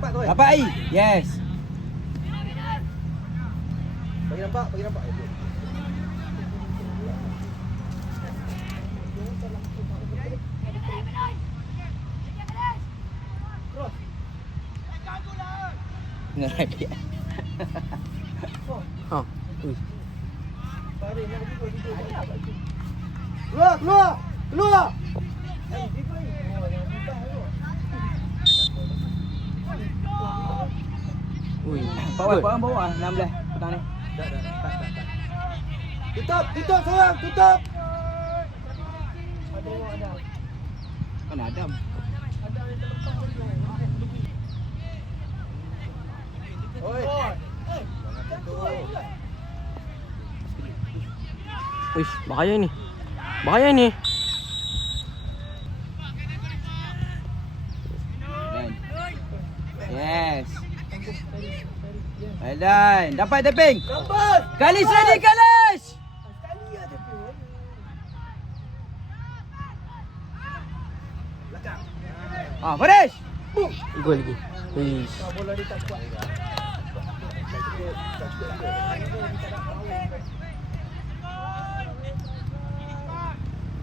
Dapat tu. eh? Dapat ai. Yes. Bagi nampak, bagi nampak. Tengah rapi. Ha. Keluar, keluar. Keluar. Ui. Bawah, bawah, bawah. 16 petang ni. Dah, dah, dah. Tutup, tutup seorang, tutup. Mana Adam? Oi. Uish, bahaya ni. Bahaya ni. Dan dapat tapping. Kali sini kali. Ah, Boris. Gol lagi. Ish.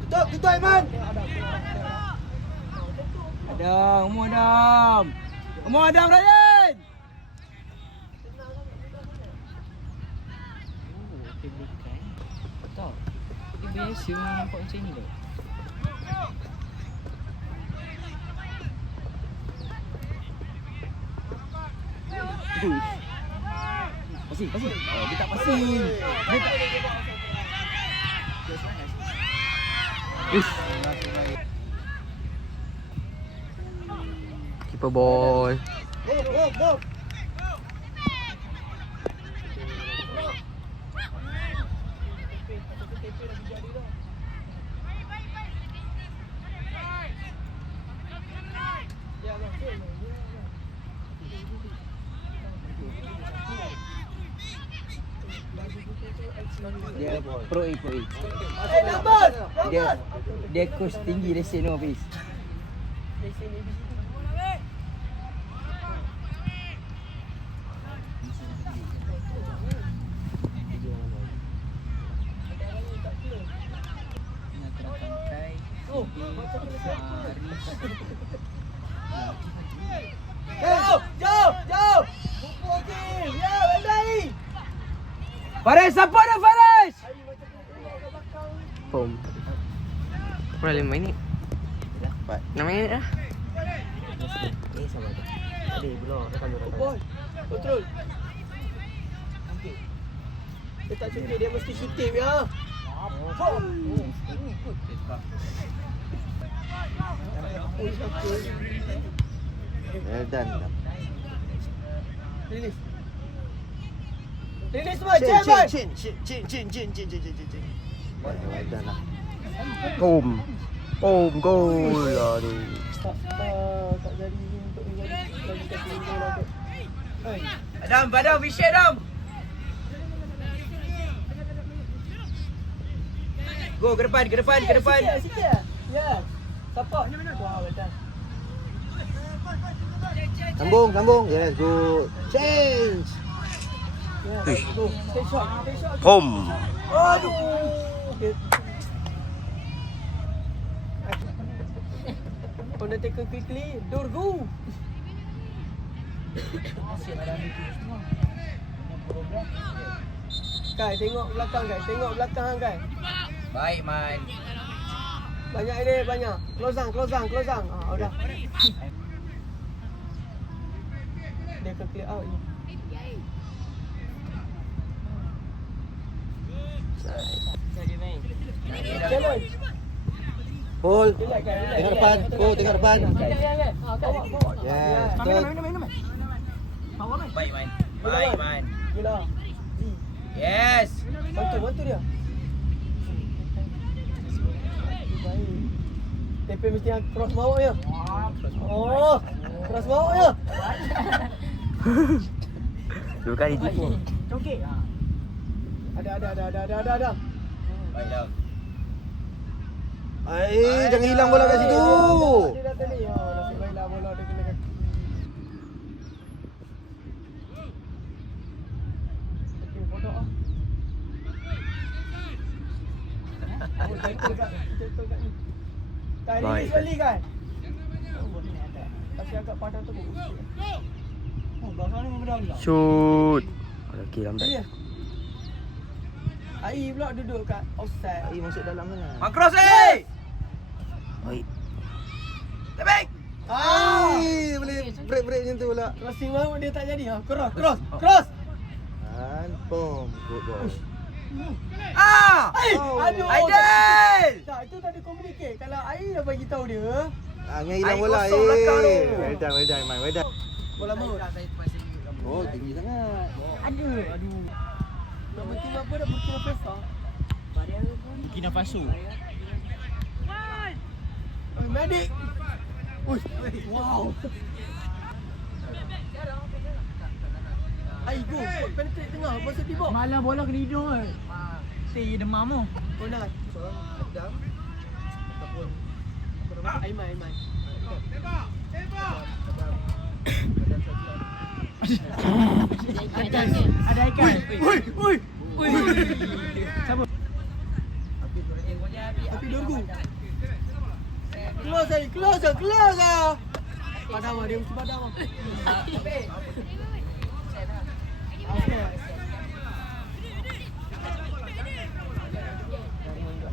Tutup, tutup Aiman. Ada, umur Adam. Umur Adam raya. Malaysia nampak macam ni tau Pasir, pasir. Oh, dia tak pasir. Dia tak Keeper boy. Go, go, go. Dia pro A, pro A. Eh, dapat. Dia dia coach tinggi lesen tu Hafiz. Jauh, Faris siapa dia Faris? Pom. Berapa lima ini? Empat. Enam minit lah. Ini eh, sama tu. Tadi pula dah kamera. Okey. Dia tak cuti dia mesti shooting ya. Pom. Well done. Release. Release semua, cek man. chin, chin, chin, chin, chin, chin, chin, chin, chin. Well done lah. Pom. Pom gol. Aduh. Tak, tak, tak jadi untuk menjadi bagi kaki minggu lah. kot. Hai. Adam, Adam, Vishay Adam. Go ke depan, ke depan, ke depan. Sikit, sikit. Ya. Support. Wah, betul. Sambung, sambung. Yes, good. Change. Ui. Hùm. Kena taken quickly. Durgu. Kai tengok belakang Kai. Tengok belakang Kai. Baik man. Banyak ini banyak. Closang, closang, closang. Ah, udah. Dia ke clear out ni. Pol. Tengok depan. Ko tengok depan. Ya. Main main main. Power main. Baik main. Baik main. Gila. Yes. Bantu bantu dia. TP mesti yang cross bawah ya. Oh. Cross bawah ya. Bukan kali tipu. Cokek ada ada ada ada ada ada. ada. Oh, Ay, Ay, jangan hilang bola kat situ. Tak oh, ada lah ah. eh? oh, sekali kan? Tapi agak padang tu Oh, bakal ni memang dah Shoot. Okay, lambat. Yeah. Ai pula duduk kat offside. Air masuk dalam sana. Macross eh. Baik. Tebik. Ah! Ai, boleh break-break macam tu pula. Crossing mau dia tak jadi. Ha, cross, cross, cross. Dan pom, good ball. Ah. Ai, Oh. aduh. Aidil. Tak, itu tadi communicate. Kalau Ai dah bagi tahu dia, Ah, ni hilang Air bola. Eh, well done, well done, man, well done. bola maut. Oh, tinggi sangat. Ada. Aduh. Bertim apa dah bertim pesta. Burkina Faso. Oh, medik. Uish. Wow. Ai go, penetrate tengah, masuk tiba. Malah bola kena hidung kan. Saya demam tu. Kau nak seorang Adam ataupun Aiman Aiman. Ada ikan. Oi, oi. Siapa? Tapi dorgu. Keluar saya, keluar saya, keluar saya. Padam ah, dia mesti padam ah.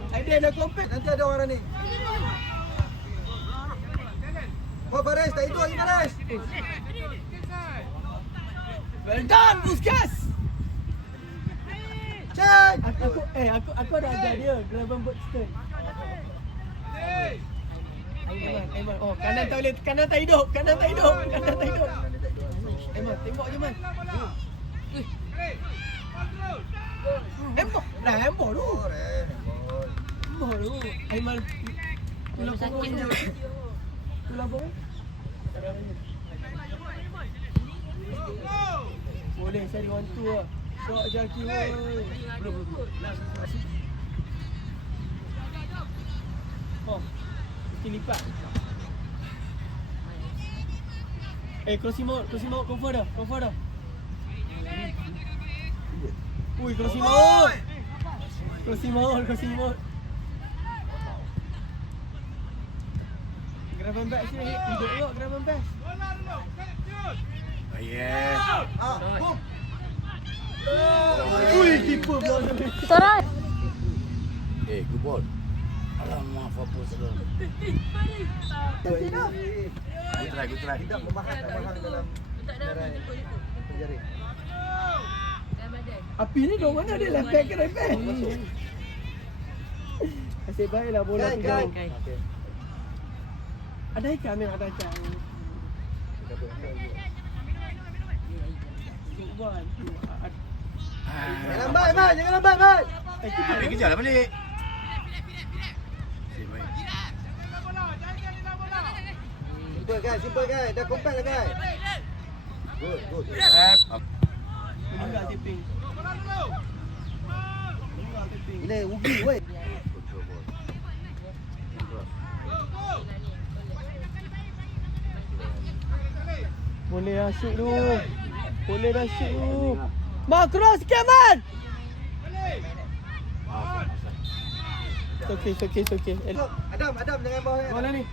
Ada dah kompet. Nanti ada orang ni. Oh, Faris, tak itu lagi. Well done, Busquets. Aku, aku eh aku aku ada ajar dia grab and boot turn. Aiman, Aiman. Oh, kanan tak boleh, kanan tak hidup, kanan tak hidup, kanan tak hidup. Aiman, tembak je man. Embok, dah embok tu. Embok tu. Aiman. Pulau sakit tu. Pulau apa? Boleh cari one two lah. Sok Jaki woi. Oh. Mesti lipat. Eh, crossing mode, crossing mode, confirm dah, confirm dah. Ui, crossing mode. Crossing mode, crossing mode. Grab and back sini, hidup tengok grab and back. Ui, keeper pula sampai. Eh, good ball. Alamak, apa salah. Tidak. Good try, good try. Tidak membahas membahas dalam. Api ni dok mana dia lepek ke lepek? Nasib baiklah bola Kai, tu jauh. Okey. Ada ikan memang ada ikan. Buat. Jangan lambat, man. Jangan lambat, man. Eh, kita Balik kejar lah balik. Simple, guys. Simple, guys. Dah compact dah, guys. Good, good. meninggal tipping. Meninggal tipping. Ini ugi, weh. Boleh dah shoot tu. Boleh dah shoot tu. Mak cross sikit. It's okay, it's okay, it's okay. Adam, Adam jangan bawah kan. Mana ni?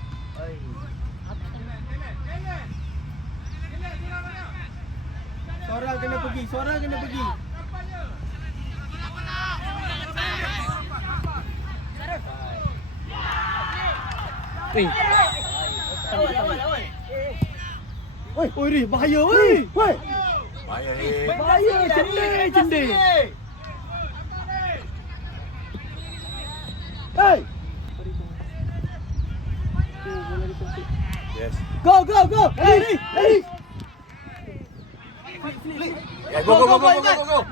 Seorang kena pergi, seorang kena pergi. Oi, oi, Ri, bahaya wei. Wei. Go, go, go. Hey, hey. Yeah, go, go, go, go, go, go, go.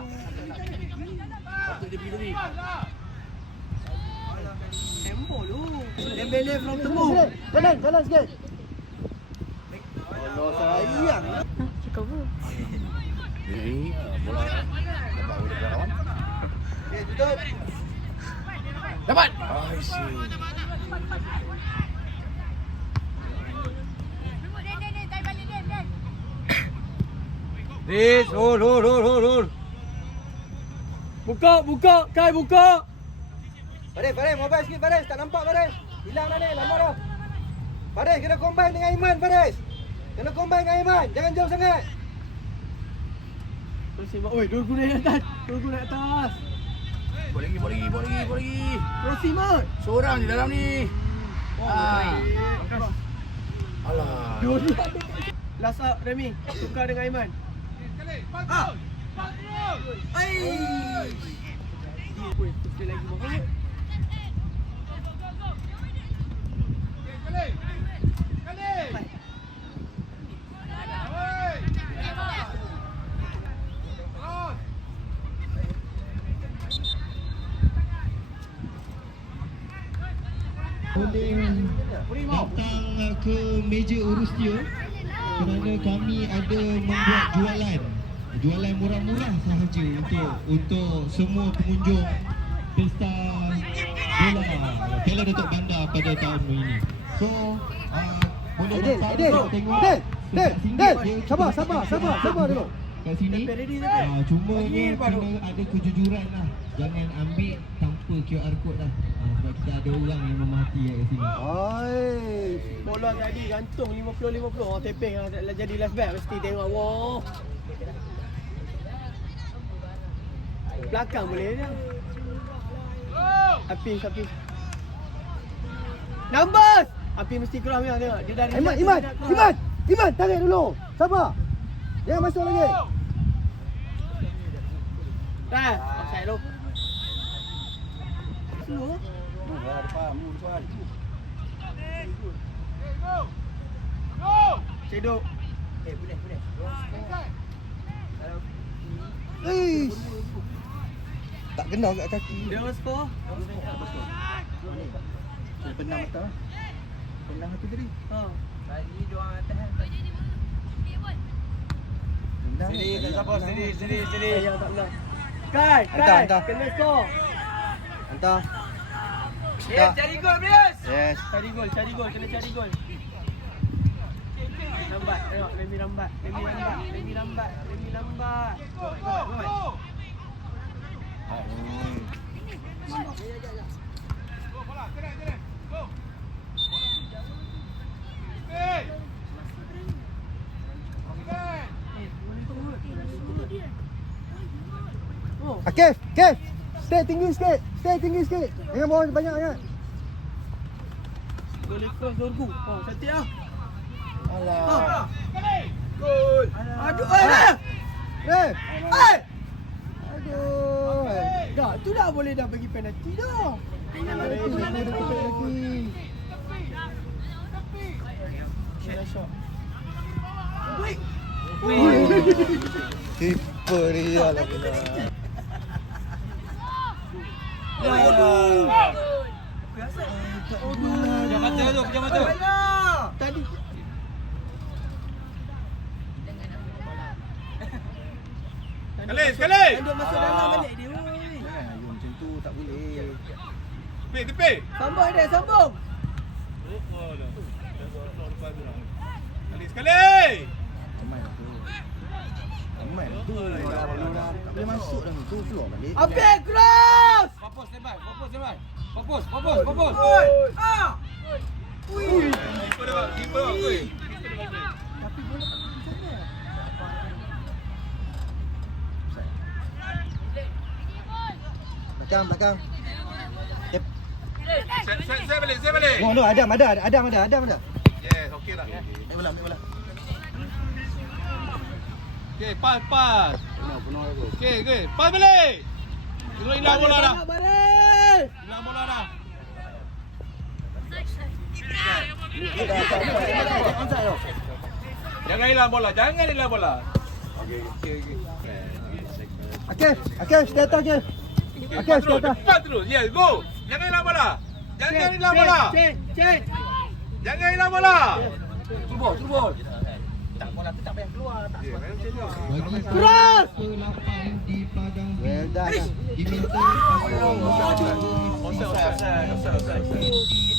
Tempo lu. Dembele from the move. Kanan, kanan sikit. Allah sayang. Ini bola. Dapat bola dari lawan. Okey, tutup. Dapat. I see. This, hold, hold, hold, hold, hold. Buka, buka, Kai buka. Faris, Faris, mobile sikit Faris. Tak nampak Faris. Hilang dah ni, lama dah. Faris, kena combine dengan Iman Faris. Kena combine dengan Iman. Jangan jauh sangat. Terus Iman. Oi, dua guna yang atas. Dua guna yang atas. Boleh lagi, boleh lagi, boleh lagi, boleh lagi. Terus Iman. Seorang di dalam ni. Ah. Ah. Alah. Dua-dua ada. Last up Remy. Tukar dengan Iman. Ah. Ai. Oi, dia lagi mau. Boleh datang ke meja urus dia kerana kami ada membuat jualan jualan murah-murah sahaja untuk untuk semua pengunjung pesta bola Piala Datuk Bandar pada tahun ini. So, uh, boleh Aidil, datang Aidil. tengok Aidil, sejak Aidil, singgit Aidil. dia Sabar, sabar, sabar, sabar dulu. Kat sini, uh, cuma ni baru. kena ada kejujuran lah. Jangan ambil tanpa QR code lah. Kita ada orang yang memahati kat sini. Oi. Bola tadi gantung 50-50. Oh, tepeng lah. Tak jadi last back. Mesti tengok. Wow. Belakang boleh je. Api, api. Numbers! Api mesti cross ni tengok. Dia dah Iman, dia Iman. Iman. Iman, tarik dulu. Sabar. Jangan masuk lagi. Dah. Offside tu. Slow. Cedok. Eish. Tak kena kat kaki. Dia skor. Penang mata. Penang hati tadi. Ha. Sini, tak sabar. Sini, sini, sini. Sayang tak belah. Kai, Kai. Kena skor. Hantar. Yes, cari gol, Bias. Yes. Cari gol, cari gol, kena cari gol. Lambat, tengok Remy lambat, Remy lambat, Remy lambat, Remy lambat. Gol, gol. Oh, Akif, Akif. Stay tinggi sikit. Stay tinggi sikit. Jangan bawa banyak sangat. boleh cross dorgu. Oh, cantik ah. Alah. Gol. Aduh, eh. Eh. Eh. Aduh. Dah, tu dah boleh dah bagi penalti dah. Ada tu, ada tu lagi. Kena shot. Keeper dia lah kena. Pejam mata tu, pejam mata. Tadi Sekali, sekali. Dia masuk dalam balik dia. Jangan macam tu tak boleh. Tepi, tepi. Sambung dia, sambung. Sekali, sekali. Cemal tu. Tak boleh masuk dah tu keluar balik. Apik cross. Fokus, standby. Fokus, standby. Fokus, fokus, fokus. Ah. Keeper dia buat, keeper buat apa? Belakang, belakang. Set, set, set balik, set balik. Oh, no, Adam, ada, Adam ada, Adam ada. Yes, okey dah. Naik bola, naik bola. Okey, pas, pas. Okey, okey. Pas balik. Tengok hilang bola dah. Balik. Hilang bola dah. Jangan hilang bola, jangan hilang bola. Okey, okey, okey. Stay atas. Okey, Okey, pas terus, stay atas. cepat terus. Yes, go. Jangan hilang bola. Jangan hilang bola. Cek, cek. Jangan hilang bola. Suruh, suruh. Bagi Cross! ke-8 di padang Well done. diminta offside, offside, offside.